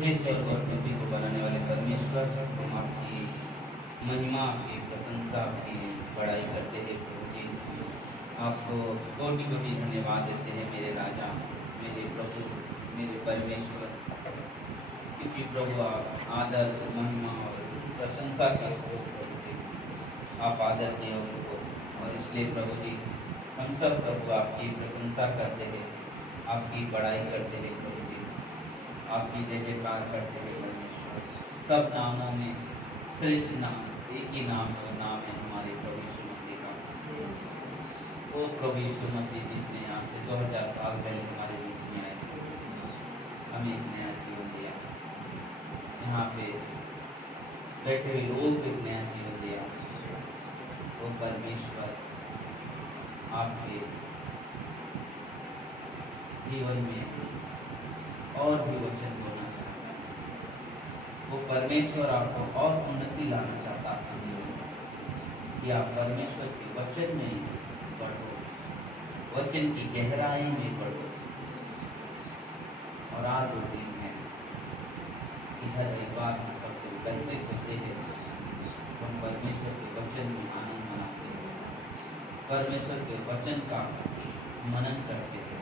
हे स्वर्ग और पृथ्वी को बनाने वाले परमेश्वर, हम आपकी महिमा, आपकी प्रशंसा, आपकी बड़ाई करते हैं प्रभु जी। आपको कोटि कोटि धन्यवाद देते हैं मेरे राजा, मेरे प्रभु, मेरे परमेश्वर, क्योंकि प्रभु आप आदर, महिमा और प्रशंसा के हो प्रभु जी। आप आदरणीय हो प्रभु, और इसलिए प्रभु जी हम सब प्रभु आपकी प्रशंसा करते हैं, आपकी बड़ाई करते हैं प्रभु जी, आपकी जय जयकार करते हैं परमेश्वर। सब नामों में श्रेष्ठ नाम एक ही नाम है, और नाम है हमारे प्रभु यीशु मसीह का। वो प्रभु यीशु मसीह जिसने आज से 2000 साल पहले हमारे बीच में आए, हमें एक नया जीवन दिया। यहाँ पे बैठे हुए लोग को एक नया जीवन दिया। वो परमेश्वर आपके जीवन में और भी वचन बोलना चाहता है। वो परमेश्वर आपको और उन्नति लाना चाहता है जीवन में, कि आप परमेश्वर के वचन में बढ़ो, वचन की गहराई में बढ़ो। और आज वो दिन है कि हर एक बार हम सब एकत्रित होते हैं, हम परमेश्वर के वचन में आनंद मनाते हैं, परमेश्वर के वचन का मनन करते हैं।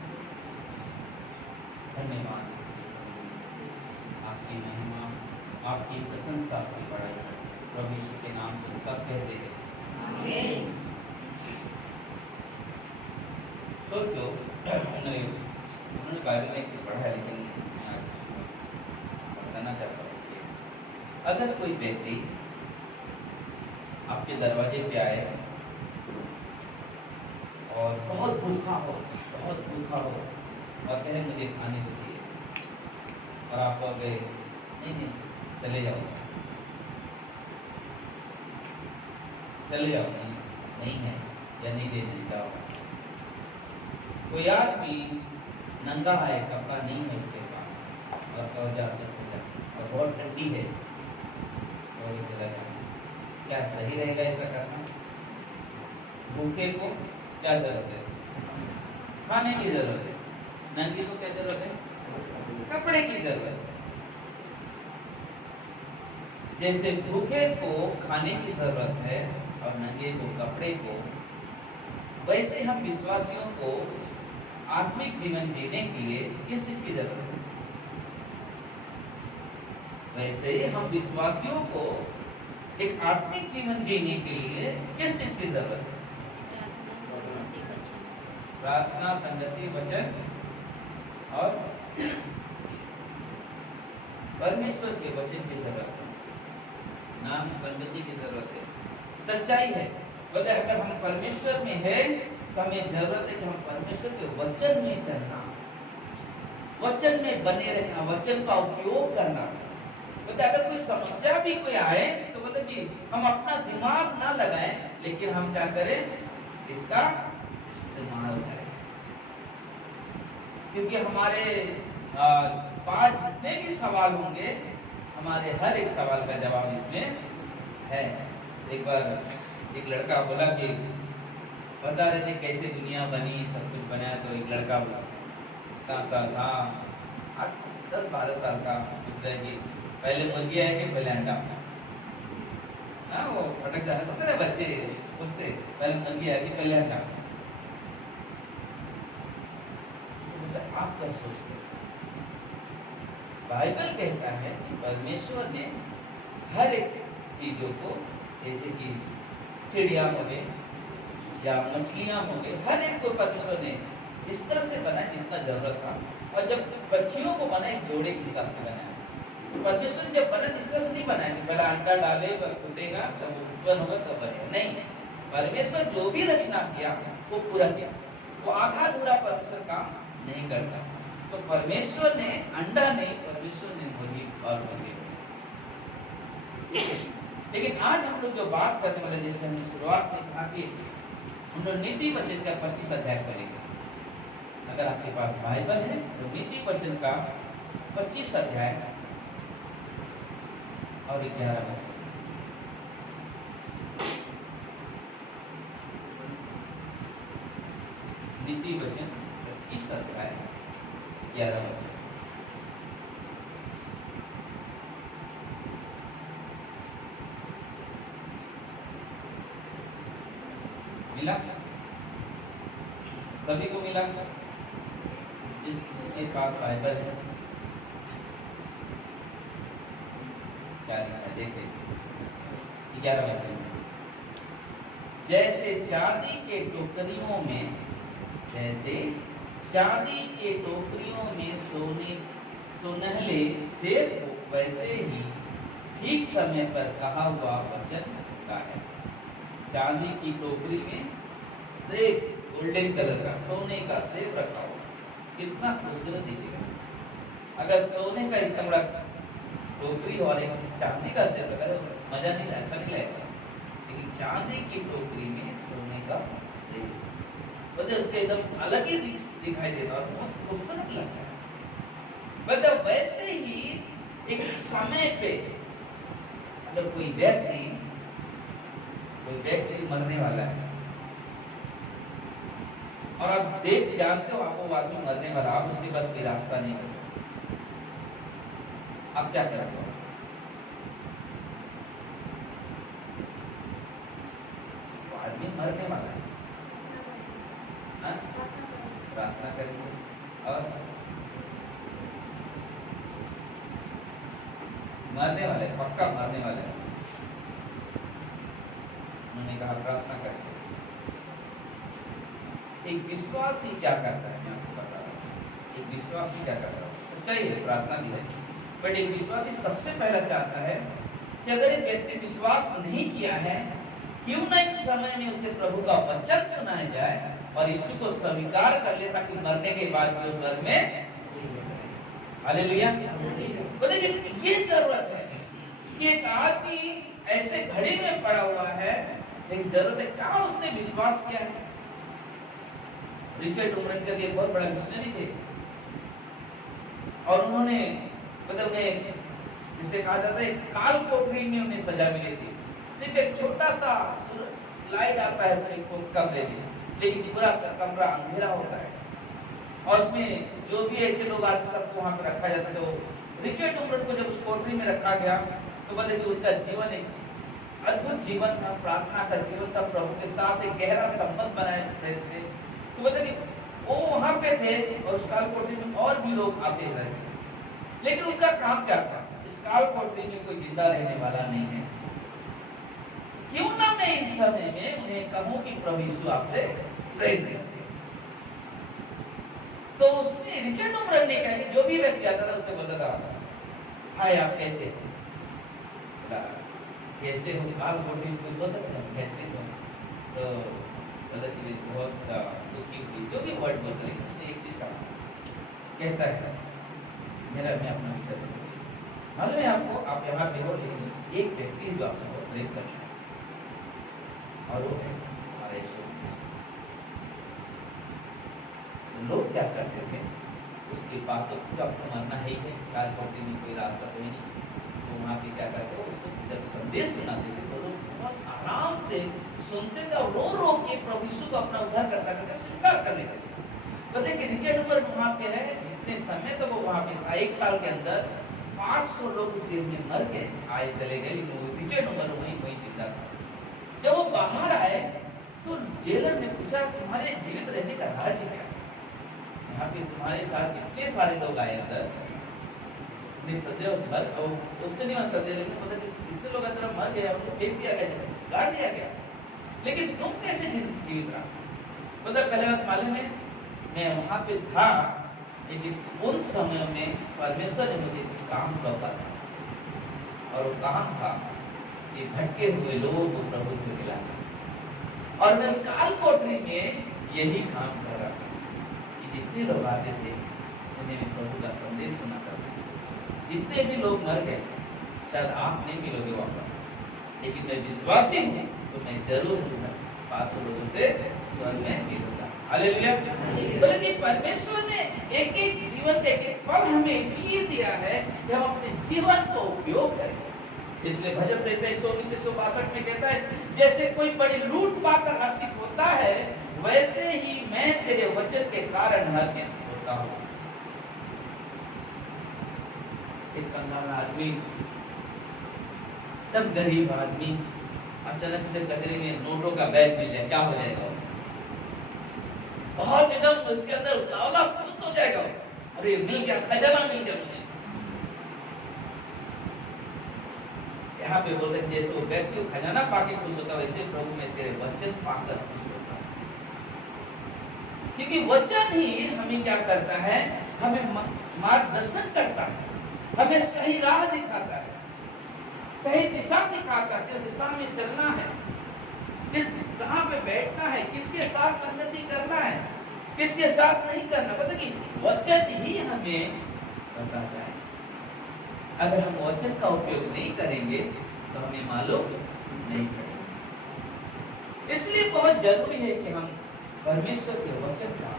धन्यवाद आपकी महिमा, आपकी प्रशंसा, आपकी बड़ाई करते हैं। प्रभु यीशु के नाम से सब कहते हैं आमीन। सोचो, उन्होंने बाइबल में एक चीज पढ़ा है, लेकिन मैं आज बताना चाहता हूँ कि अगर कोई व्यक्ति आपके दरवाजे पे आए और बहुत भूखा हो, और कहे मुझे खाने को चाहिए, और आप कहोगे नहीं चले जाओ, नहीं है या नहीं देने जाओ। कोई आदमी नंगा है, कपड़ा नहीं है उसके पास, और कहो जाते हो जा, और बहुत ठंडी है और चला जाए, क्या सही रहेगा ऐसा करना? भूखे को क्या जरूरत है? खाने की जरूरत है। नंगे को क्या जरूरत है? कपड़े की जरूरत है। जैसे भूखे को खाने की जरूरत है और नंगे को कपड़े को, वैसे हम विश्वासियों को आत्मिक जीवन जीने के लिए किस चीज की जरूरत है? वैसे हम विश्वासियों को एक आत्मिक जीवन जीने के लिए किस चीज की जरूरत है? प्रार्थना, संगति, वचन और परमेश्वर के वचन की जरूरत है, नाम संगति की जरूरत है, सच्चाई है। बोले अगर हम परमेश्वर में है तो हमें जरूरत है कि हम परमेश्वर के वचन में चलना, वचन में बने रहना, वचन का उपयोग करना। बोले अगर कोई समस्या भी कोई आए तो बोले कि हम अपना दिमाग ना लगाएं, लेकिन हम क्या करें? इसका इस्तेमाल करें, क्योंकि हमारे पास जितने भी सवाल होंगे, हमारे हर एक सवाल का जवाब इसमें है। एक बार एक लड़का बोला कि बता रहे थे कैसे दुनिया बनी, सब कुछ बनाया, तो एक लड़का बोला कितना साल था, 10-12 साल का, पूछ रहे कि पहले मुर्गी है कि पहले अंडा? हाँ, वो फटक जाता तो बच्चे पूछते पहले मुर्गी है कि पहले अंडा? आप क्या सोचते हैं? बाइबल कहता है कि परमेश्वर ने हर एक चीजों को, जैसे कि चिड़िया हो गए या मछलियां हो गए, हर एक को परमेश्वर ने इस तरह से बनाया जितना जरूरत था। और जब पक्षियों को बनाया एक जोड़े के हिसाब से बनाया, तो परमेश्वर ने जब बनाया इस तरह से नहीं बनाया कि पहले अंडा डाले फूटेगा तब उत्पन्न होगा तब बनेगा, नहीं। परमेश्वर जो भी रचना किया वो पूरा किया, वो आधा अधूरा परमेश्वर काम नहीं करता। तो परमेश्वर ने अंडा नहीं, परमेश्वर ने मुर्गी और मुर्गी। लेकिन आज हम लोग जो बात करने वाले, जैसे हम शुरुआत में कहा कि हम लोग नीति वचन का 25 अध्याय करेंगे। अगर आपके पास बाइबल है तो नीति वचन का 25 अध्याय और 11 वचन। नीति वचन 25 अध्याय 11 वचन। मिला? जिसके पास बाइबल है क्या लिखा है देखते 11 वचन में, जैसे चांदी के टोकरियों में, जैसे चांदी के टोकरियों में सुनहले सेब हो, वैसे ही ठीक समय पर कहा हुआ वचन होता है। चांदी की टोकरी में सेब, गोल्डन कलर का सोने का सेब रखा हुआ, कितना खूबसूरत दिखेगा। अगर सोने का इतना बड़ा टोकरी और एक चांदी का सेब रखा तो मजा नहीं, अच्छा नहीं लगेगा। लेकिन चांदी की टोकरी में सोने का सेब, मतलब उसके एकदम अलग ही दिखाई देता है, बहुत खूबसूरत लगता है। मतलब वैसे ही एक समय पे अगर कोई व्यक्ति मरने वाला है और आप जानते हो आपको वो आदमी मरने वाला, आप उसके पास कोई रास्ता नहीं बचा, आप क्या करोगे? वो आदमी मरने वाला है, प्रार्थना करेंगे और मरने वाले, पक्का मरने वाले। उन्होंने कहा प्रार्थना करेंगे। एक विश्वासी क्या करता है, मैं आपको बता रहा हूँ। एक विश्वासी क्या करता है, सच्चाई है, प्रार्थना भी है, बट एक विश्वासी सबसे पहला चाहता है कि अगर एक व्यक्ति विश्वास नहीं किया है, क्यों ना इस समय में उसे प्रभु का वचन सुनाया जाए और यीशु को स्वीकार कर ले, ताकि मरने के बाद भी उस स्वर्ग में जीवित रहे। हालेलुया। ये जरूरत है कि एक आदमी ऐसे घड़ी में पड़ा हुआ है, लेकिन जरूरत है क्या उसने विश्वास किया है। रिचर्ड उमरन के लिए बहुत बड़ा मिशनरी थे और उन्होंने मतलब जिसे कहा जाता है काल कोठरी में उन्हें सजा मिली थी। सिर्फ एक छोटा सा लाइट आता है कमरे में, लेकिन पूरा कमरा अंधेरा होता है और उसमें जो भी ऐसे लोग आते सबको वहां पर रखा जाता है। तो रिचर्ड उमरन को जब उस कोठरी में रखा गया तो बोले कि उनका जीवन एक अद्भुत जीवन था, प्रार्थना का जीवन था, प्रभु के साथ एक गहरा संबंध बनाए रहते थे। तो बोले कि वो वहां पे थे और उस काल कोठरी में और भी लोग आते रहते, लेकिन उनका काम क्या था? इस काल कोठरी में कोई जिंदा रहने वाला नहीं है, क्यों ना मैं इस समय में उन्हें कहूं कि प्रभु यीशु आपसे प्रेम करते हैं। तो उसने रिचर्ड उमरन ने कहा कि जो भी व्यक्ति आता था उससे बोलता था, हाय आप कैसे हो? कैसे हो? काल कोठरी में हो सकता है कैसे हो? तो मतलब कि बहुत दुखी हुई, जो भी वर्ड बोलते, लेकिन उसने एक चीज कहा, कहता है मैं अपना विचार मालूम है आपको, आप यहाँ पे हो, लेकिन एक व्यक्ति जो आपसे बहुत प्रेम करता है और वो है हमारा ईश्वर। लोग क्या करते थे, उसके बाद तो पूरा मरना है ही है, काल कोठरी में कोई रास्ता तो नहीं, तो वहाँ पे क्या करते हो, उसको जब संदेश सुनाते थे तो लोग बहुत आराम से सुनते थे और रो रो के प्रभु यीशु को अपना उद्धार करता करके स्वीकार कर लेते थे। बोले कि रिचर्ड उमरन वहाँ पे है, जितने समय तक वो वहाँ पे था, 1 साल के अंदर 500 लोग उस जेल में मर गए, आए चले गए, लेकिन वो रिचर्ड उमरन वहीं जिंदा था। जब वो बाहर आए तो जेलर ने पूछा, तुम्हारे जीवित रहने का राज क्या है? यहाँ पे तुम्हारे साथ कितने सारे लोग आए अंदर, सदैव मर उससे नहीं मर सकते, लेकिन मतलब जितने लोग अंदर मर गए उनको फेंक दिया गया, गाड़ दिया गया, लेकिन तुम कैसे जीवित रहा? मतलब पहले बात मालूम है, मैं वहां पे था, लेकिन उन समय में परमेश्वर ने मुझे कुछ काम सौंपा था और वो काम था कि भटके हुए लोगों को प्रभु से मिलाना। और मैं उस काल कोठरी में यही काम कर रहा था कि जितने लोग आते थे उन्हें मैं प्रभु का संदेश सुनाता था। जितने भी लोग मर गए, शायद आप नहीं मिलोगे वापस, लेकिन मैं विश्वासी हूँ तो मैं जरूर 500 लोगों से स्वर्ग में मिलूंगा। हालेलुया। बल्कि परमेश्वर ने एक एक जीवन का एक पल हमें इसलिए दिया है कि हम अपने जीवन को उपयोग करें। इसलिए भजन संहिता 119-162 में कहता है, जैसे कोई बड़ी लूट पाकर हर्षित होता है, वैसे ही मैं तेरे वचन के कारण हर्षित होता हूँ। एक कंगाल आदमी, तब गरीब आदमी, अचानक से कचरे में नोटों का बैग मिल जाए, क्या हो जाएगा? बहुत एकदम उसके अंदर उतावला खुश हो जाएगा, अरे मिल गया, खजाना मिल गया मुझे। यहाँ पे बोलते हैं जैसे वो व्यक्ति खजाना पाके खुश होता है, वैसे प्रभु में तेरे वचन पाकर खुश होता है। क्योंकि वचन ही हमें क्या करता है, हमें मार्गदर्शन करता है, हमें सही राह दिखाता है, सही दिशा दिखाता है, किस दिशा में चलना है, किस कहाँ पे बैठना है, किसके साथ संगति करना है, किसके साथ नहीं करना। पता कि वचन ही हमें बताता है। अगर हम वचन का उपयोग नहीं करेंगे तो हमें मालूम नहीं पड़ेगा। इसलिए बहुत जरूरी है कि हम परमेश्वर के वचन का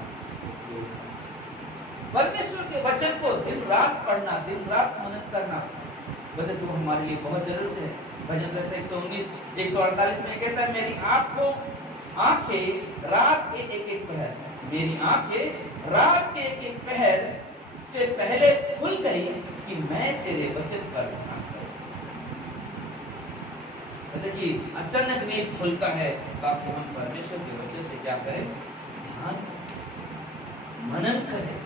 उपयोग करें। परमेश्वर के वचन को दिन रात पढ़ना, दिन रात मनन करना बता तो हमारे लिए बहुत जरूरत है। भजन संहिता 119 148 में कहता है, मेरी आंखें रात के एक एक पहर, मेरी आंखें रात के एक एक पहर से पहले खुल गई कि मैं तेरे वचन पर ध्यान करूं। मतलब कि अचानक नहीं खुलता है, ताकि हम परमेश्वर के वचन से क्या करें, ध्यान मनन करें।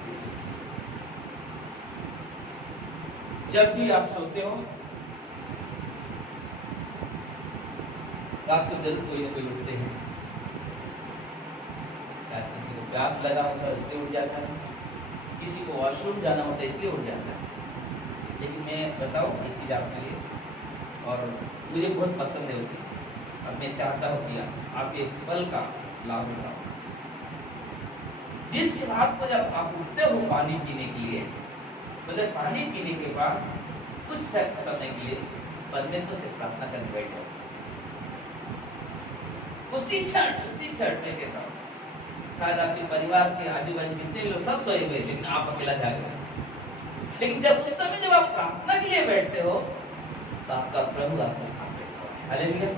जब भी आप सोते हो रात को जरूर कोई ना कोई उठते हैं, शायद किसी को प्यास लगा होता है इसलिए उठ जाता है, किसी को वॉशरूम जाना होता है इसलिए उठ जाता है। लेकिन मैं बताऊं एक चीज आपके लिए, और मुझे बहुत पसंद है वो चीज, अब मैं चाहता हूँ कि आप एक पल का लाभ उठाओ। जिस रात को जब आप उठते हो पानी पीने के लिए, मतलब पानी पीने के बाद कुछ समय के लिए परमेश्वर से प्रार्थना करने बैठो, उसी क्षण में कहता हूँ, शायद आपके परिवार के आजू बाजू जितने लोग सब सोए हुए, लेकिन आप अकेला जागे। लेकिन जब उस समय जब आप प्रार्थना के लिए बैठते हो तो आपका प्रभु आपके सामने हालेलुया,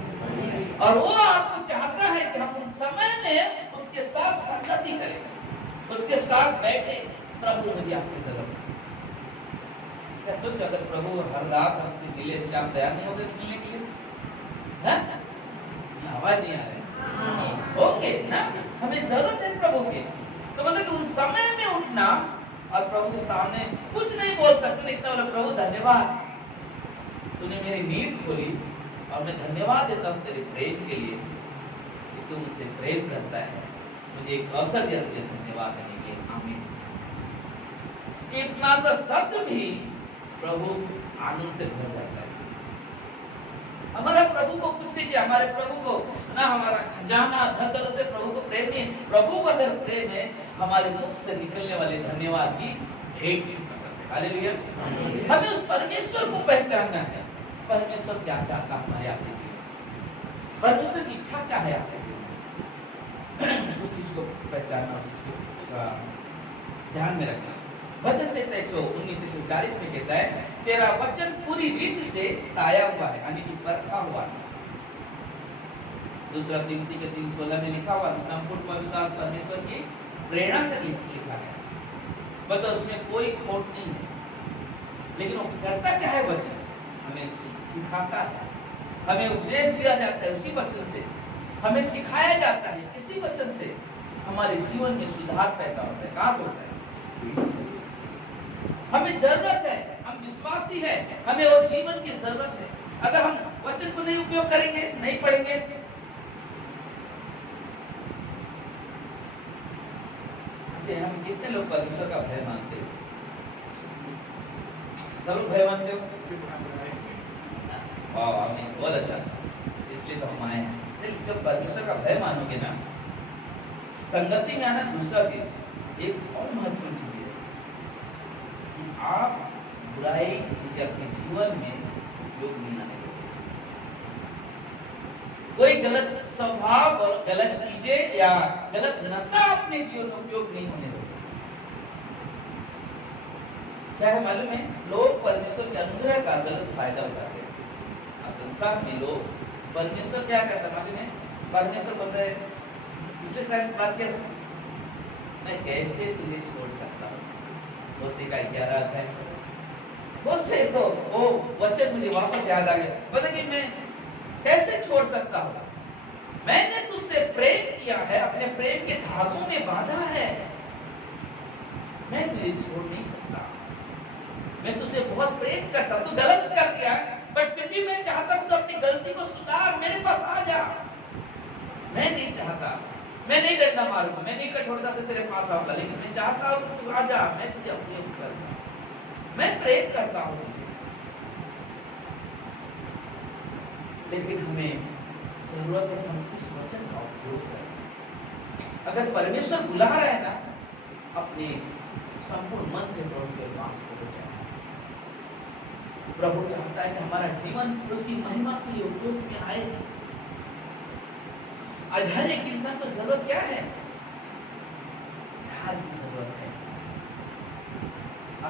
और वो आपको चाहता है कि हम उस समय में उसके साथ संगति करें, उसके साथ बैठे। प्रभु मुझे आपकी जरूरत है। सोच, अगर प्रभु हर रात हमसे मिले तो आप तैयार नहीं होंगे मिलने के लिए? आवाज नहीं आ रही होंगे ना? हमें जरूरत है प्रभु की। तो मतलब कि उन समय में उठना और प्रभु के सामने कुछ नहीं बोल सकते, नहीं इतना बोला, प्रभु धन्यवाद तूने मेरी नींद खोली, और मैं धन्यवाद देता हूँ तेरे प्रेम के लिए कि तू मुझसे प्रेम करता है, मुझे एक अवसर दिया, तुझे धन्यवाद देने के लिए। आमीन। इतना तो शब्द भी प्रभु आनंद से भर जाता है। हमारा प्रभु को कुछ नहीं चाहिए, हमारे प्रभु को ना हमारा खजाना धन दौलत से प्रभु को प्रेम नहीं। प्रभु को अगर प्रेम है, हमारे मुख से निकलने वाले धन्यवाद की ढेर सी पसंद है। हालेलुया। हमें उस परमेश्वर को पहचानना है। परमेश्वर क्या चाहता है हमारे आपके जीवन से, परमेश्वर की इच्छा क्या है आपके जीवन से, उस चीज को पहचानना, उसका ध्यान में रखना। भजन संहिता 119 से 40 में कहता है, तेरा वचन पूरी रीति से ताया हुआ है, यानी कि परखा हुआ है। दूसरा तिमोथी के 3:16 में लिखा हुआ, संपूर्ण विश्वास परमेश्वर की प्रेरणा से लिखा है, मतलब उसमें कोई खोट नहीं है। लेकिन वो करता क्या है, वचन हमें सिखाता है, हमें उपदेश दिया जाता है उसी वचन से, हमें सिखाया जाता है इसी वचन से, हमारे जीवन में सुधार पैदा होता है। कहां से होता है? इसी वचन से। हमें जरूरत है, हम विश्वासी है, हमें और जीवन की जरूरत है। अगर हम वचन को नहीं उपयोग करेंगे, नहीं पढ़ेंगे, अच्छा, हम कितने लोग परमेश्वर का भय मानते हैं? सब भय मानते हो? वाह, आपने बहुत अच्छा, इसलिए तो हम आए हैं। जब परमेश्वर का भय मानोगे ना, संगति में आना दूसरा चीज, एक और महत्वपूर्ण चीज है कि आप बुराई चीजें अपने जीवन में उपयोग नहीं आने देते। कोई गलत स्वभाव और गलत चीजें या गलत नशा अपने जीवन में उपयोग नहीं होने देते। क्या है मालूम है? लोग परमेश्वर के अनुग्रह का गलत फायदा उठाते हैं। संसार में लोग, परमेश्वर क्या करता है मालूम है? परमेश्वर बोलता है, पिछले स्लाइड में बात किया था, मैं कैसे तुझे छोड़ सकता हूँ। होशे का 11 अध्याय, होशे को वो वचन मुझे वापस याद आ गया, बोला कि मैं कैसे छोड़ सकता हूँ। मैंने तुझसे प्रेम किया है, अपने प्रेम के धागों में बांधा है, मैं तुझे छोड़ नहीं सकता, मैं तुझसे बहुत प्रेम करता, तू गलत कर दिया बट फिर भी मैं चाहता हूं तो अपनी गलती को सुधार, मेरे पास आ जा। मैं नहीं चाहता, मैं नहीं डरना मारूंगा, मैं नहीं कठोरता से तेरे पास आऊंगा, लेकिन मैं चाहता हूं कि तू आ जा, मैं तुझे उपयोग करूंगा, मैं प्रेम करता हूं तुझे। लेकिन हमें जरूरत है कि हम इस वचन का उपयोग करें। अगर परमेश्वर बुला रहा है ना, अपने संपूर्ण मन से प्रभु के पास पहुंचे। प्रभु चाहता है कि हमारा जीवन उसकी महिमा के लिए उपयोग में आए। आज हर एक इंसान को जरूरत क्या है? प्यार की जरूरत है।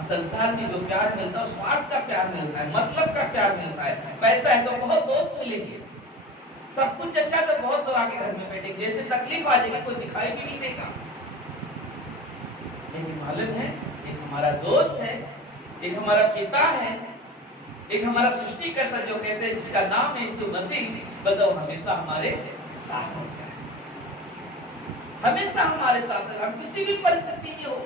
संसार में जो प्यार मिलता है स्वार्थ का प्यार मिलता है, मतलब का प्यार मिलता है। पैसा है तो बहुत दोस्त मिलेंगे, सब कुछ अच्छा तो बहुत लोग आके घर में बैठेंगे, जैसे तकलीफ आ जाएगी कोई दिखाई भी नहीं देगा। लेकिन मालूम है एक हमारा दोस्त है, एक हमारा पिता है, एक हमारा सृष्टिकर्ता जो कहते हैं जिसका नाम है यीशु मसीह, बताओ हमेशा हमारे साथ होता है, हमेशा हमारे साथ है। हम किसी भी परिस्थिति में हो,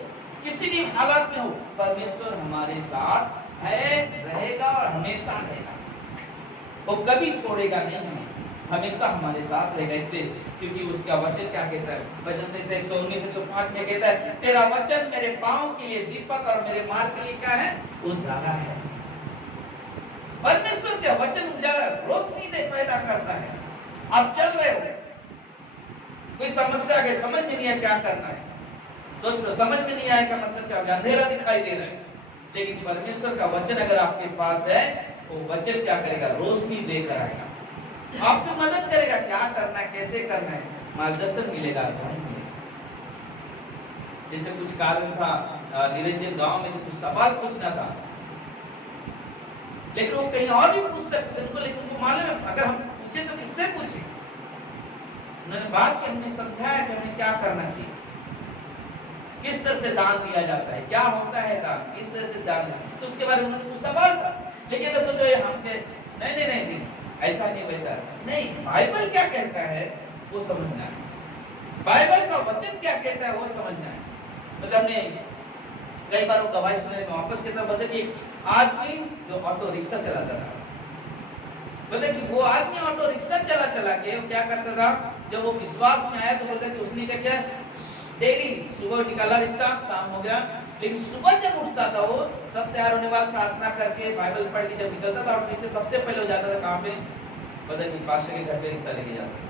किसी भी हालत में हो, परमेश्वर हमारे साथ है, रहेगा और हमेशा रहेगा। वो कभी छोड़ेगा नहीं हमें, हमेशा हमारे साथ रहेगा। इसलिए क्योंकि उसका वचन क्या कहता है, वचन संहिता 119:105 में कहता है, तेरा वचन मेरे पांव के लिए दीपक और मेरे मार्ग के लिए क्या है? उजाला है। परमेश्वर का वचन उजाला रोशनी पैदा करता है। आप चल रहे हो, कोई समस्या आ गई, समझ में नहीं है क्या करना है, सोच लो, समझ में नहीं आएगा मतलब क्या होगा, अंधेरा दिखाई दे रहा है, लेकिन परमेश्वर का वचन अगर आपके पास है, वो वचन क्या करेगा? रोशनी देकर आएगा, आपको मदद करेगा, क्या करना है, कैसे करना है, मार्गदर्शन मिलेगा, अगुवाई मिलेगा। जैसे कुछ कारण था निरंजन गांव में, तो कुछ सवाल पूछना था, लेकिन वो कहीं और भी पूछ सकते थे उनको, लेकिन उनको मालूम है अगर हम पूछे तो किससे पूछे। उन्होंने बात की, हमने समझाया कि हमें क्या करना चाहिए, किस तरह से दान दिया जाता है, क्या होता है दान, किस तरह से दान, तो उसके बारे में उन्होंने कुछ सवाल था। लेकिन अगर सोचो ये हम नहीं नहीं नहीं नहीं ऐसा नहीं वैसा नहीं, बाइबल क्या कहता है वो समझना है, बाइबल का वचन क्या कहता है वो समझना है। मतलब हमने कई बार वो गवाही सुने में वापस कहता बता कि आदमी जो ऑटो रिक्शा चलाता था, बता कि वो आदमी ऑटो रिक्शा चला के वो क्या करता था, जब वो विश्वास में आया तो बोलता कि उसने क्या किया, डेली सुबह निकाला रिक्शा, शाम हो गया, लेकिन सुबह जब उठता था वो सब तैयार होने बाद प्रार्थना करके बाइबल पढ़ के जब निकलता था, और सबसे पहले हो जाता था कहाँ पे, बता कि पास्टर के घर पे रिक्शा लेके जाता था।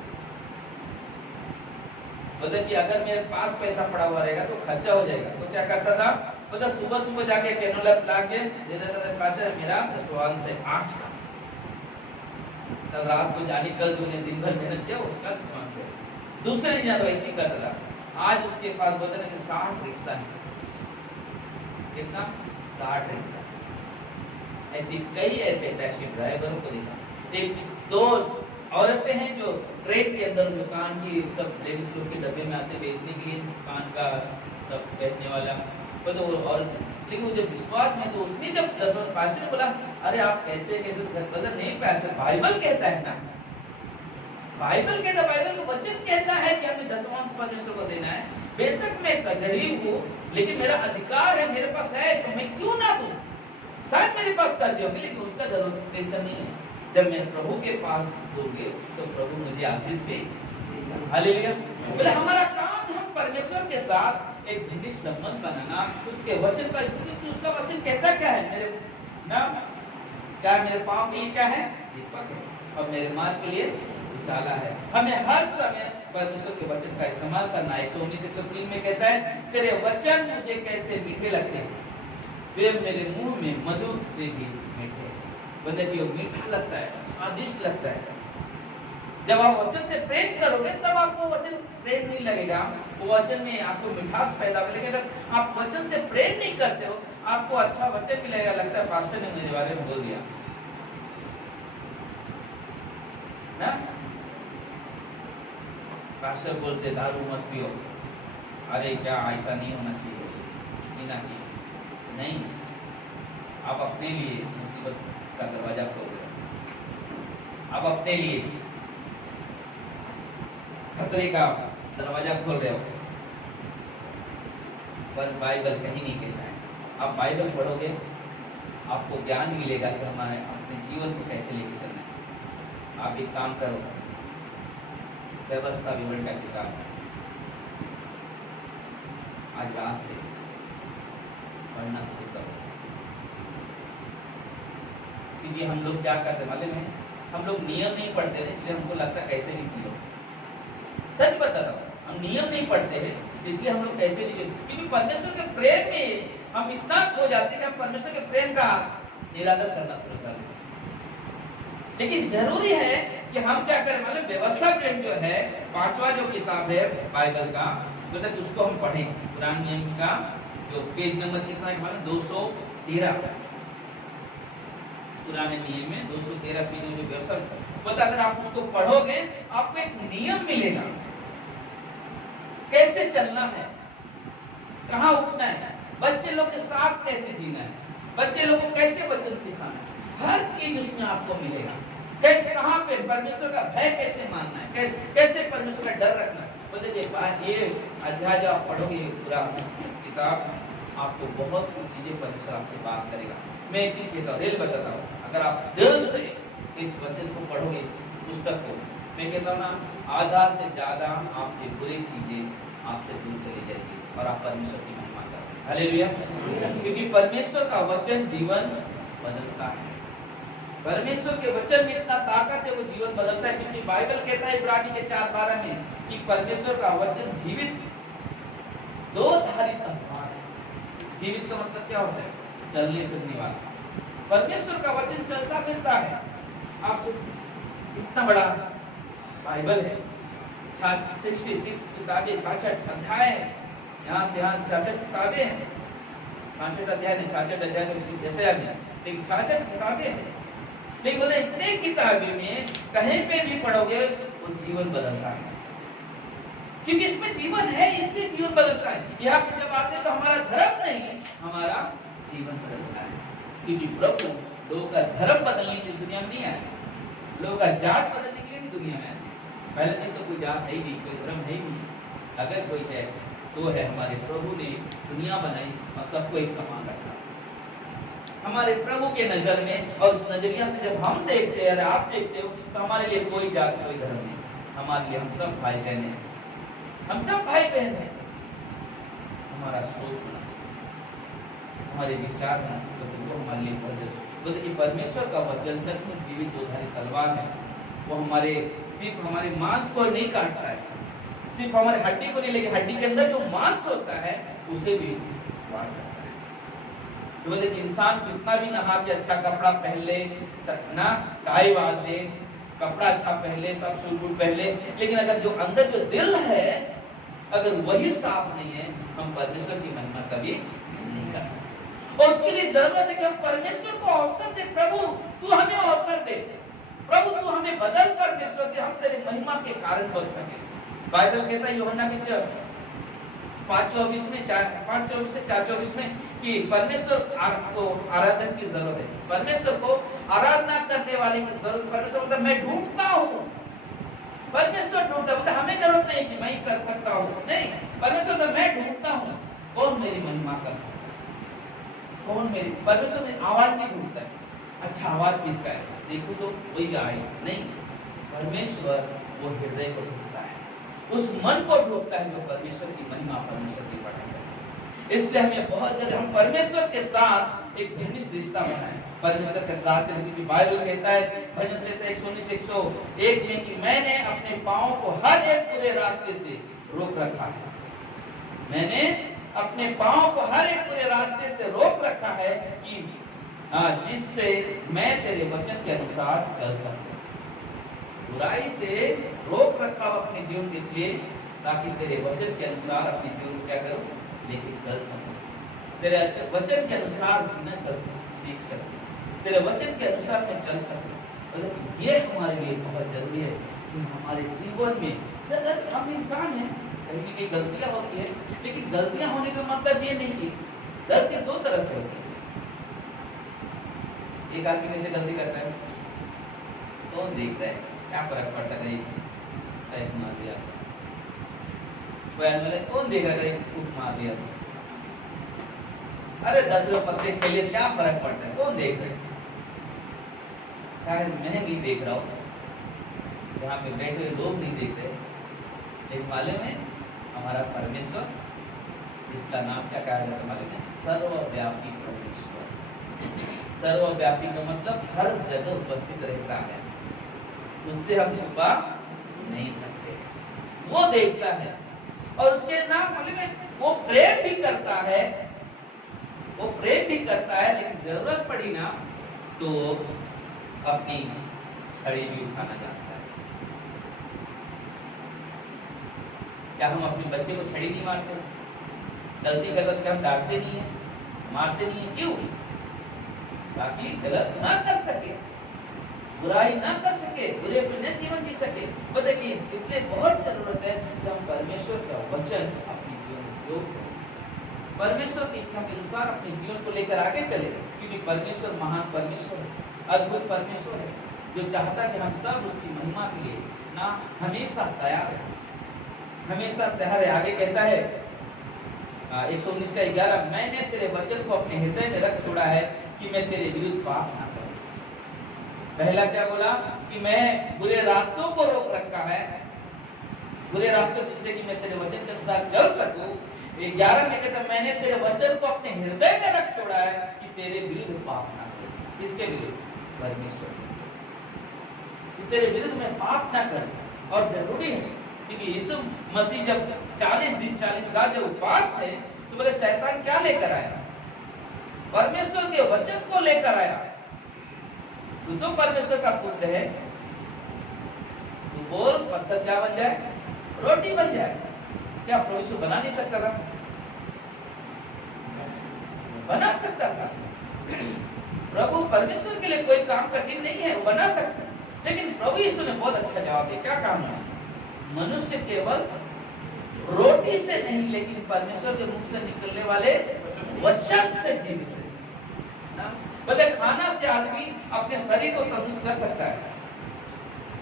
बता कि अगर मेरे पास पैसा पड़ा हुआ रहेगा तो खर्चा हो जाएगा, तो क्या करता था, बता सुबह सुबह जाके कैनोला ला के दे देता था, पास्टर मेरा 10 से 8 का, तब रात को जाने कल तूने दिन भर मेहनत किया उसका 10 से, दूसरे दिन जाता ऐसे करता था। आज उसके पास बोलते ना कि 60 रिक्शा है, कितना 60 रिक्शा। ऐसी कई ऐसे टैक्सी ड्राइवरों को देखा, एक दो औरतें हैं जो ट्रेन के अंदर दुकान की सब लेडीज लोग के डब्बे में आते बेचने के लिए, दुकान का सब बैठने वाला, तो वो औरत, लेकिन वो जब विश्वास में, तो उसने जब 10 पास्टर ने बोला अरे आप कैसे बदल नहीं, पास्टर बाइबल कहता है ना, बाइबल कहता, बाइबल का वचन कहता है कि हमें 10वां परमेश्वर को देना है। बेशक मैं गरीब हूँ लेकिन मेरा अधिकार है, मेरे पास है, तो मैं क्यों ना दूं, शायद मेरे पास कर्ज होंगे लेकिन उसका जरूर टेंशन नहीं है, जब मैं प्रभु के पास दोगे तो प्रभु मुझे आशीष भी देगा। हालेलुया। बोले हमारा काम, हम परमेश्वर के साथ एक घनिष्ठ संबंध बनाना, उसके वचन का स्तुति, उसका वचन कहता क्या है, मेरे ना क्या मेरे पांव के लिए क्या है, दीपक है, और मेरे मार्ग के लिए उजाला है। हमें हर समय परमेश्वर के वचन का इस्तेमाल करना है। 119:103 में कहता है, तेरे वचन मुझे कैसे मीठे लगते हैं, वे मेरे मुंह में मधु से भी मीठे। बंदे की मीठा लगता है, स्वादिष्ट लगता है। जब आप वचन से प्रेम करोगे तब आपको वचन प्रेम नहीं लगेगा, वो वचन में आपको मिठास पैदा करेगा। अगर आप वचन से प्रेम नहीं करते हो, आपको अच्छा वचन मिलेगा, लगता है पास्टर ने मेरे बारे में बोल दिया ना, पास्टर बोलते दारू मत पियो, अरे क्या ऐसा नहीं होना चाहिए, पीना चाहिए, नहीं, आप अपने लिए मुसीबत का दरवाजा खोल रहे हो, आप अपने लिए खतरे का दरवाजा खोल रहे हो, पर बाइबल कहीं नहीं कहता है। आप बाइबल पढ़ोगे, आपको ज्ञान मिलेगा कि हमारे अपने जीवन को कैसे लेके चलना है। आप एक काम करो, व्यवस्था विवरण का किताब आज रात से पढ़ना शुरू करो। क्योंकि हम लोग क्या करते मालूम है, हम लोग नियम नहीं पढ़ते हैं, इसलिए हमको लगता है कैसे नहीं जियो। सच बता रहा हूँ, हम नियम नहीं पढ़ते हैं इसलिए हम लोग कैसे नहीं जियो। क्योंकि परमेश्वर के प्रेम में हम इतना खो जाते हैं कि हम परमेश्वर के प्रेम का निरादर करना शुरू कर देते। लेकिन जरूरी है कि हम क्या करें मालूम, व्यवस्था प्रेम जो है 5वां जो किताब है बाइबल का, मतलब उसको हम पढ़ें। पुराने नियम का जो पेज नंबर कितना है मालूम, 213 पुराने नियम में 213 पेज में जो व्यवस्था, पता अगर आप उसको पढ़ोगे आपको एक नियम मिलेगा कैसे चलना है, कहाँ उठना है, बच्चे लोग के साथ कैसे जीना है, बच्चे लोग को कैसे वचन सिखाना है, हर चीज उसमें आपको मिलेगा। कैसे कहाँ पे परमेश्वर का भय कैसे मानना है, कैसे परमेश्वर का डर रखना है। ये अध्याय जो आप पढ़ोगे पूरा किताब, आपको बहुत कुछ चीजें परमेश्वर आपसे बात करेगा। मैं एक चीज कहता हूँ, दिल बताता हूँ, अगर आप दिल से इस वचन को पढ़ोगे, इस पुस्तक को, मैं कहता हूँ ना, आधा से ज्यादा आपकी बुरी चीजें आपसे दूर चली जाएगी और आप परमेश्वर की महिमा करोगे। हालेलुया। क्योंकि परमेश्वर का वचन जीवन बदलता है। परमेश्वर के वचन में इतना ताकत है, वो जीवन बदलता है। क्योंकि बाइबल कहता है इब्रानी के 4:12 में कि परमेश्वर का वचन जीवित दो धारी तलवार है। जीवित का मतलब क्या होता है, चलने फिरने वाला। परमेश्वर का वचन चलता फिरता है। आप इतना बड़ा बाइबल है, 66 किताबें, 66 अध्याय है, यहाँ से यहाँ 66 किताबें हैं, 66 अध्याय नहीं, 66 अध्याय तो जैसे आगे, लेकिन 66 किताबें हैं। लेकिन बोले इतने किताबें में कहीं पे भी पढ़ोगे वो जीवन बदलता है, क्योंकि इसमें जीवन है, इसलिए जीवन बदलता है। यहाँ पे जब आते तो हमारा धर्म नहीं, हमारा जीवन बदलता है। क्योंकि प्रभु लोगों का धर्म बदलने की दुनिया में नहीं आए, लोगों का जात बदलने के लिए भी दुनिया में आए। पहले दिन तो कोई जात है ही नहीं, कोई धर्म है ही नहीं। अगर कोई है तो है हमारे प्रभु ने दुनिया बनाई और सबको एक समान रखा। हमारे प्रभु के नजर में, और उस नजरिया से जब हम देखते हैं, आप देखते हो, तो हमारे लिए कोई जात कोई धर्म नहीं, हमारे लिए हम सब भाई बहन हैं, हम सब भाई बहन हैं। हमारा सोच होना चाहिए, हमारे विचार होना चाहिए, तो हमारे लिए बोलते कि परमेश्वर का वचन सचमुच जीवित दो धारी तलवार है। वो हमारे सिर्फ हमारे मांस को नहीं काटता है, सिर्फ हमारे हड्डी को नहीं, लेकिन हड्डी के अंदर जो मांस होता है उसे भी वार करता है। तो बोलते कि इंसान कितना भी नहा के अच्छा कपड़ा पहन ले ना, टाई बांध ले, कपड़ा अच्छा पहन ले, सब सूट पहन ले, लेकिन अगर जो अंदर जो दिल है अगर वही साफ नहीं है, हम परमेश्वर की महिमा कभी नहीं कर सकते। और उसके लिए जरूरत है कि हम परमेश्वर को अवसर दे। प्रभु तू हमें अवसर दे, प्रभु तू हमें बदल कर परमेश्वर के हम तेरे महिमा के कारण बन सके। बाइबल कहता है यूहन्ना की 5:24 में 5:24 से 4:24 में कि परमेश्वर को आराधन की जरूरत है, परमेश्वर को आराधना करने वाले की जरूरत। परमेश्वर मतलब मैं ढूंढता हूँ, परमेश्वर ढूंढता है, हमें जरूरत नहीं कि मैं कर सकता हूँ, नहीं, परमेश्वर तो मैं ढूंढता हूँ कौन मेरी महिमा कर सकता है, कौन मेरी। परमेश्वर में आवाज नहीं ढूंढता है, अच्छा आवाज किसका है देखो तो वही आए, नहीं, परमेश्वर वो हृदय को ढूंढता है, उस मन को ढूंढता है जो परमेश्वर की महिमा, परमेश्वर की बढ़ाई करे। इसलिए हमें बहुत जल्दी हम परमेश्वर के साथ एक घनिष्ठ रिश्ता बनाए, परमेश्वर के साथ। क्योंकि बाइबल कहता है भजन संहिता 119:101 में कि मैंने अपने पांव को हर एक बुरे रास्ते से रोक रखा है, मैंने अपने पांव को हर एक बुरे रास्ते से रोक रखा है कि जिससे मैं तेरे वचन के अनुसार चल सकूं। बुराई से रोक रखा अपने जीवन के लिए, ताकि तेरे वचन के अनुसार अपने जीवन को क्या करूं, लेके चल सकूं, तेरे वचन के अनुसार जीना सीख सकूं, तेरे वचन के अनुसार मैं चल सकूं। ये हमारे लिए बहुत जरूरी है कि हमारे जीवन में सर हम इंसान हैं, कहीं की गलतियां होती है, लेकिन गलतियां होने का मतलब ये नहीं कि गलती दो तरह से होती है। एक आदमी कैसे गलती करता है तो देखता है क्या फर्क पड़ता है, मार दिया कोई आदमी कौन देगा अगर एक फूट मार दिया? अरे 10 रुपए पत्ते खेले क्या फर्क पड़ता है, कौन देख रहे? शायद मैं नहीं देख रहा हूँ, यहाँ पे बैठे हुए लोग नहीं देख रहे, लेकिन मालूम है हमारा परमेश्वर, जिसका नाम क्या कहा जाता है मालूम है? सर्वव्यापी परमेश्वर। सर्वव्यापी का मतलब हर जगह उपस्थित रहता है, उससे हम छुपा नहीं सकते, वो देखता है। और उसके नाम मालूम है, वो प्रेम भी करता है, वो प्रेम भी करता है, लेकिन जरूरत पड़ी ना तो अपनी छड़ी भी उठाना जानता है। क्या हम अपने बच्चे को छड़ी नहीं मारते? गलती करते तो क्या हम डांटते नहीं है, मारते नहीं है? क्यों? ताकि गलत ना कर सके, बुराई ना कर सके, बुरे अपने जीवन जी सके। वो देखिए, इसलिए बहुत जरूरत है कि हम परमेश्वर का वचन अपने जीवन में उपयोग करें, परमेश्वर की इच्छा के अनुसार अपने जीवन को लेकर आगे चले, क्योंकि परमेश्वर महान परमेश्वर है, अद्भुत परमेश्वर है, जो चाहता है कि हम सब उसकी महिमा के लिए ना हमेशा तैयार है, हमेशा तैयार है। आगे कहता है 119 का 11, मैंने तेरे वचन को अपने हृदय में रख छोड़ा है कि मैं तेरे विरुद्ध पाप ना करूं। पहला क्या बोला कि मैं बुरे रास्तों को रोक रखा है, बुरे रास्तों जिससे कि मैं तेरे वचन के अनुसार चल सकूं। 11 में कहता मैंने तेरे वचन को अपने हृदय में रख छोड़ा है कि तेरे विरुद्ध पाप ना करूं। किसके विरुद्ध? परमेश्वर कि तेरे विरुद्ध में पाप ना करूं। और जरूरी है क्योंकि यीशु मसीह जब 40 दिन 40 रात जब उपवास थे तो बोले शैतान क्या लेकर आया? परमेश्वर के वचन को लेकर आया। तू तो परमेश्वर का पुत्र है, तू बोल पत्थर क्या बन जाए? रोटी बन जाए। क्या परमेश्वर बना नहीं सकता था? बना सकता था। प्रभु परमेश्वर के लिए कोई काम कठिन नहीं है, वो बना सकता। लेकिन प्रभु यीशु ने बहुत अच्छा जवाब दिया। क्या काम है? मनुष्य केवल रोटी से नहीं लेकिन परमेश्वर के मुख से निकलने वाले वचन से जीवित है। बोले खाना से आदमी अपने शरीर को तंदुरुस्त कर सकता है,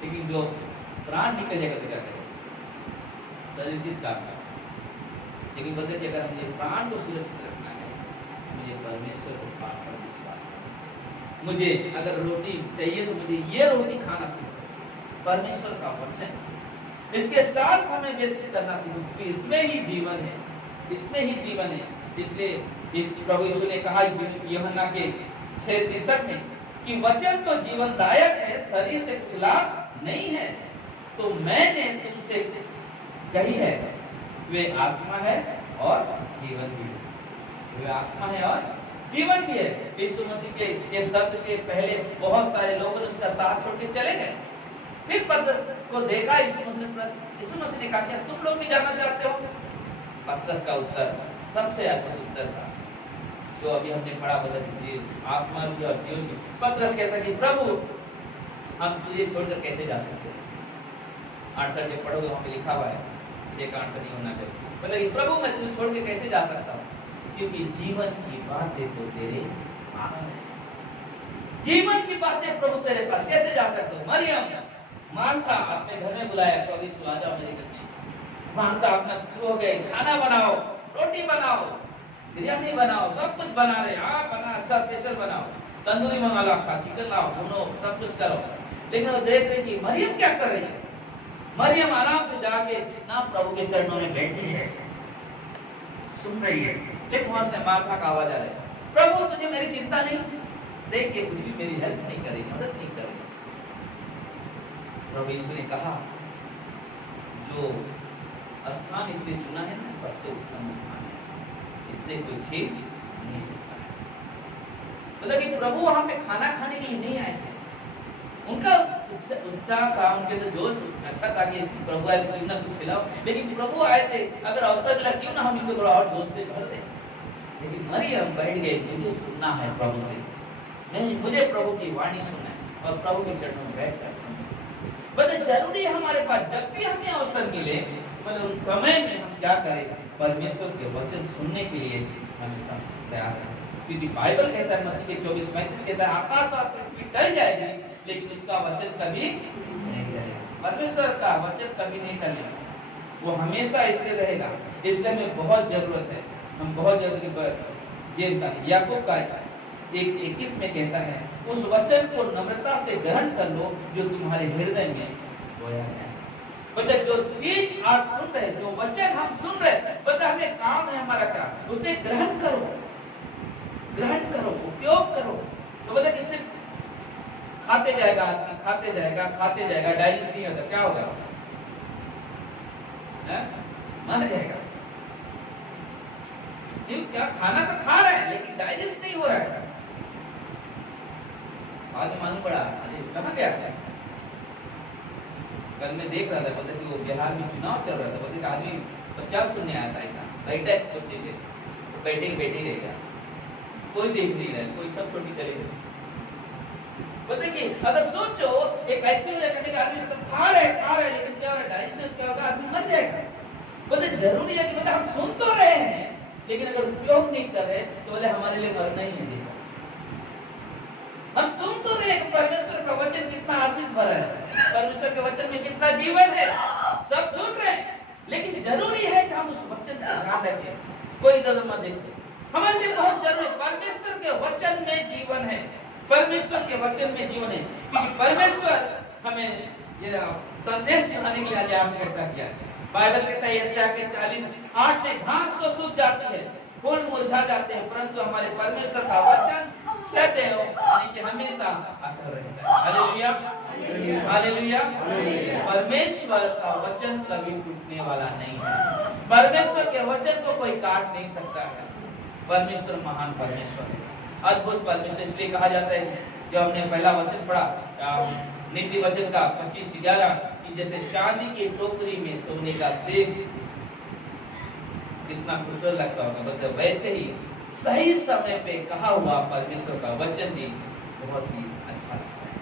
लेकिन जो प्राण निकल जाएगा तो क्या करेगा? शरीर किस काम का? लेकिन बोलते कि अगर मुझे प्राण को सुरक्षित रखना है, मुझे परमेश्वर को पाप पर विश्वास करना। मुझे अगर रोटी चाहिए तो मुझे ये रोटी खाना सीखो, परमेश्वर का वचन, इसके साथ समय व्यतीत करना सीखो, क्योंकि इसमें ही जीवन है, इसमें ही जीवन है। इसलिए प्रभु यीशु ने कहा यूहन्ना के 6:63 में कि वचन तो जीवनदायक है, शरीर से कुछ लाभ नहीं है। तो मैंने तुमसे कही है, वे आत्मा है और जीवन भी है, वे आत्मा है और जीवन भी है। यीशु मसीह के ये शब्द के पहले बहुत सारे लोगों ने उसका साथ छोड़ के चले गए। फिर पतरस को देखा, यीशु मसीह ने कहा क्या तुम लोग भी जाना चाहते हो? पतरस का उत्तर सबसे अद्भुत उत्तर था जो अभी हमने पढ़ा, बदल आत्मा की और जीवन की। पतरस कहता कि प्रभु हम तुझे छोड़कर कैसे जा सकते हैं? 68 में पढ़ोगे वहां पे लिखा हुआ है, 6:68 नहीं होना चाहिए। मतलब कि प्रभु मैं तुझे छोड़ के कैसे जा सकता हूँ? क्योंकि जीवन की बातें तो तेरे पास है, जीवन की बातें प्रभु तेरे पास, कैसे जा सकते हो? मरियम मार्था अपने घर में बुलाया, प्रभु यीशु आ जाओ मेरे घर में। मार्था अपना सो गए, खाना बनाओ, रोटी बनाओ, बिरयानी बनाओ, सब कुछ बना रहे, हाँ बना, अच्छा स्पेशल बनाओ, तंदूरी मंगा लो, चिकन लाओ, भुनो, सब कुछ करो। लेकिन वो देख रहे कि मरियम क्या कर रही है। मरियम आराम से जाके ना प्रभु के चरणों में बैठी है, सुन रही है। लेकिन वहां से मार्था का आवाज आ रहा है, प्रभु तुझे मेरी चिंता नहीं? देख के कुछ भी मेरी हेल्प नहीं करेगी, मदद नहीं करेगी। प्रभु यीशु ने कहा जो स्थान इसने चुना है ना, सबसे उत्तम स्थान है, इससे कोई छीन नहीं सकता है। मतलब कि प्रभु वहां पे खाना खाने के लिए नहीं आए थे, उनका उत्साह था, उनके तो जोश अच्छा था कि प्रभु आए क्यों ना कुछ खिलाओ। लेकिन प्रभु आए थे, अगर अवसर मिला क्यों ना हम इनको थोड़ा और जोश से भर दें। लेकिन मरियम बैठ गई, मुझे सुनना है प्रभु से, नहीं मुझे प्रभु की वाणी सुनना है और प्रभु के चरणों में बैठकर सुनना। बस जरूरी है हमारे पास जब भी हमें अवसर मिले, मतलब उस समय में हम क्या करें? परमेश्वर के वचन सुनने के लिए हमेशा तैयार है। क्योंकि बाइबल कहता है मत्ती के 24:35 कहता है आकाश और पृथ्वी टल जाएगी लेकिन उसका वचन कभी नहीं टलेगा। परमेश्वर का वचन कभी नहीं टलेगा। वो हमेशा इससे रहेगा। इसलिए हमें बहुत जरूरत है, हम बहुत जरूरत याकूब का 1:21 में कहता है, उस वचन को नम्रता से ग्रहण कर लो जो तुम्हारे हृदय में बोया है। मतलब जो चीज आज सुन रहे, जो वचन हम सुन रहे, पता हमें काम है हमारा क्या, उसे ग्रहण करो, ग्रहण करो, उपयोग करो। तो बोले कि सिर्फ खाते जाएगा आदमी, खाते जाएगा, डाइजेस्ट नहीं होता, क्या होगा? मर जाएगा। क्यों? क्या खाना तो खा रहा है लेकिन डाइजेस्ट नहीं हो रहा है। आज मालूम पड़ा, अरे कहाँ गया था? कल मैं देख रहा था, पता कि वो बिहार में चुनाव चल रहा था, पता कि आदमी प्रचार सुनने आया था, ऐसा बैठा है कुर्सी पे, बैठे रह गया, कोई देख नहीं रहा है, कोई सब छोटी चले गए। पता कि अगर सोचो एक ऐसे आदमी सब खा रहे लेकिन क्या हो रहा है? डाइजेशन क्या होगा? आदमी मर जाएगा। बोले जरूरी है कि मतलब हम सुन तो रहे हैं लेकिन अगर उपयोग नहीं कर रहे तो बोले हमारे लिए मरना ही है। जैसा हम सुन तो रहे हैं परमेश्वर का वचन कितना आशीष भरा है, परमेश्वर के वचन में कितना जीवन है, सब सुन रहे हैं, लेकिन जरूरी है कि हम उस वचन का ध्यान रखें। कोई इधर मत देखो, हमारे लिए बहुत जरूरी, परमेश्वर के वचन में जीवन है, परमेश्वर के वचन में जीवन है। क्योंकि परमेश्वर हमें ये संदेश सुनाने के लिए आपने क्या है? बाइबल कहता है यशायाह के 40:8 में, घास तो सूख जाती है, फूल मुरझा जाते हैं, परंतु हमारे परमेश्वर का वचन सदैव यानी कि हमेशा अटल रहता है। Hallelujah, hallelujah. परमेश्वर का वचन कभी टूटने वाला नहीं है। परमेश्वर के वचन को कोई काट नहीं सकता है। परमेश्वर महान परमेश्वर है, अद्भुत परमेश्वर। इसलिए कहा जाता है, जो हमने पहला वचन पढ़ा नीति वचन का 25:11, कि जैसे चांदी की टोकरी में सोने का सेब कितना खूबसूरत लगता होगा, मतलब वैसे ही सही समय पे कहा हुआ परमेश्वर का वचन भी बहुत ही अच्छा लगता है,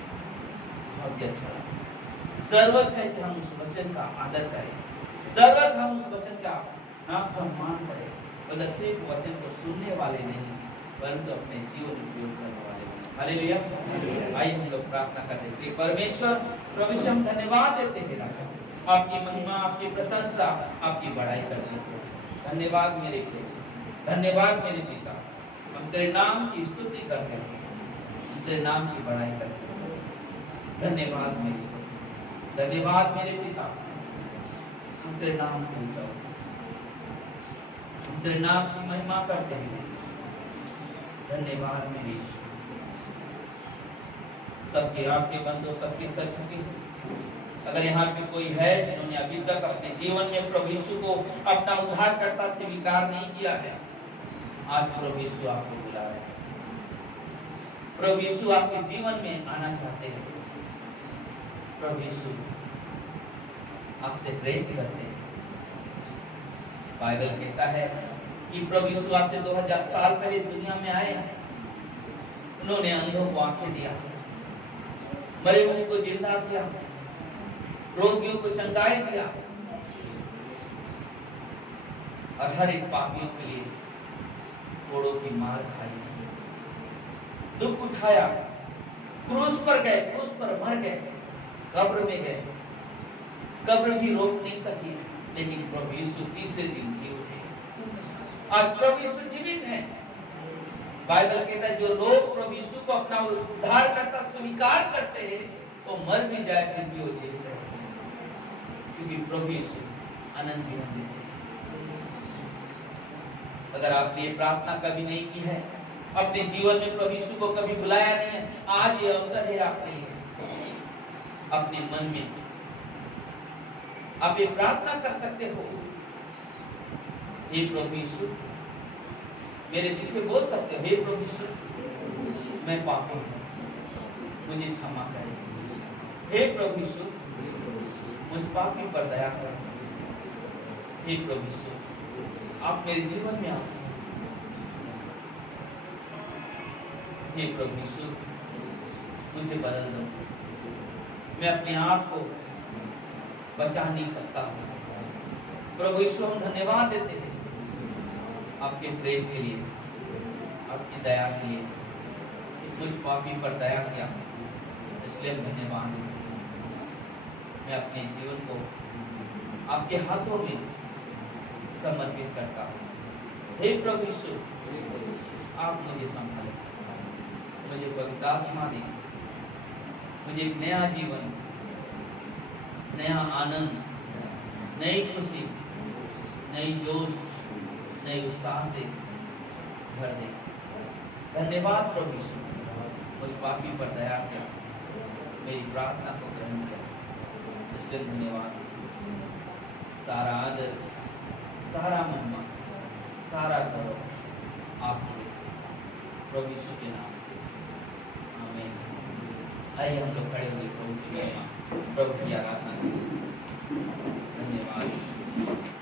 बहुत ही अच्छा लगता है। जरूरत है कि हम उस वचन का आदर करें, जरूरत हम उस वचन का नाम सम्मान करें, मतलब सिर्फ वचन को सुनने वाले नहीं परंतु अपने जीवन उपयोग करने वाले बने। हालेलुया। आइए हम लोग प्रार्थना करते हैं। परमेश्वर प्रभु हम धन्यवाद देते हैं, आपकी महिमा, आपकी प्रशंसा, आपकी बड़ाई करते हैं। धन्यवाद मेरे पिता, धन्यवाद मेरे पिता, हम तेरे नाम की स्तुति करते हैं, तेरे नाम की बड़ाई करते हैं। धन्यवाद मेरे पिता, धन्यवाद मेरे पिता, हम तेरे नाम को ऊंचा, हम तेरे नाम की महिमा करते हैं। धन्यवाद मेरे ईश्वर। सबके आपके बंदो सबके सर झुके। अगर यहाँ पे कोई है जिन्होंने अभी तक अपने जीवन में प्रभु यीशु को अपना उद्धारकर्ता स्वीकार नहीं किया है, आज प्रभु यीशु आपको बुला रहे हैं। प्रभु यीशु आपके जीवन में आना चाहते हैं। प्रभु यीशु आपसे प्रेम करते हैं। बाइबल कहता है कि प्रभु यीशु आज से 2000 साल पहले इस दुनिया में आए, उन्होंने अंधों को आंखें दिया, मरे हुओं को जिंदा किया, रोगियों को चंगाई दिया और हर एक पापियों के लिए कोड़ों की मार खाई, दुख उठाया, क्रूस पर गए, क्रूस पर मर गए, कब्र में गए, कब्र भी रोक नहीं सकी, लेकिन प्रभु यीशु तीसरे दिन जी उठे। आज प्रभु यीशु जीवित हैं। बाइबल कहता है जो लोग प्रभु यीशु को अपना उद्धारकर्ता स्वीकार करते हैं वो मर भी जाए फिर भी वो जीवित रहते हैं, क्योंकि प्रभु यीशु अनंत जीवन देते हैं। अगर आपने ये प्रार्थना कभी नहीं की है, अपने जीवन में प्रभु यीशु को कभी बुलाया नहीं है, आज ये अवसर है आपके लिए। अपने मन में आप ये प्रार्थना कर सकते हो, हे प्रभु यीशु, मेरे पीछे बोल सकते हो, हे प्रभु यीशु मैं पापी हूँ, मुझे क्षमा करें। हे प्रभु यीशु मुझ पापी पर दया करें। हे प्रभु यीशु आप मेरे जीवन में आओ। हे प्रभु यीशु मुझे बदल दो, मैं अपने आप को बचा नहीं सकता हूँ। प्रभु यीशु हम धन्यवाद देते हैं आपके प्रेम के लिए, आपकी दया के लिए, मुझ पापी पर दया किया, इसलिए हम धन्यवाद देते हैं। मैं अपने जीवन को आपके हाथों में समर्पित करता हूँ। हे प्रभु यीशु, आप मुझे संभालें, मुझे पवित्र आत्मा दें, मुझे एक नया जीवन, नया आनंद, नई खुशी, नई जोश, नए उत्साह से भर दें। धन्यवाद प्रभु यीशु, उस पापी पर दया किया, मेरी प्रार्थना को ग्रहण किया, इसलिए धन्यवाद। सारा आदर, सारा महिमा, सारा गौरव आपके प्रभु यीशु के नाम से, आमीन। आइए हम लोग खड़े हुए प्रभु की महिमा, प्रभु की आराधना करें। धन्यवाद यीशु।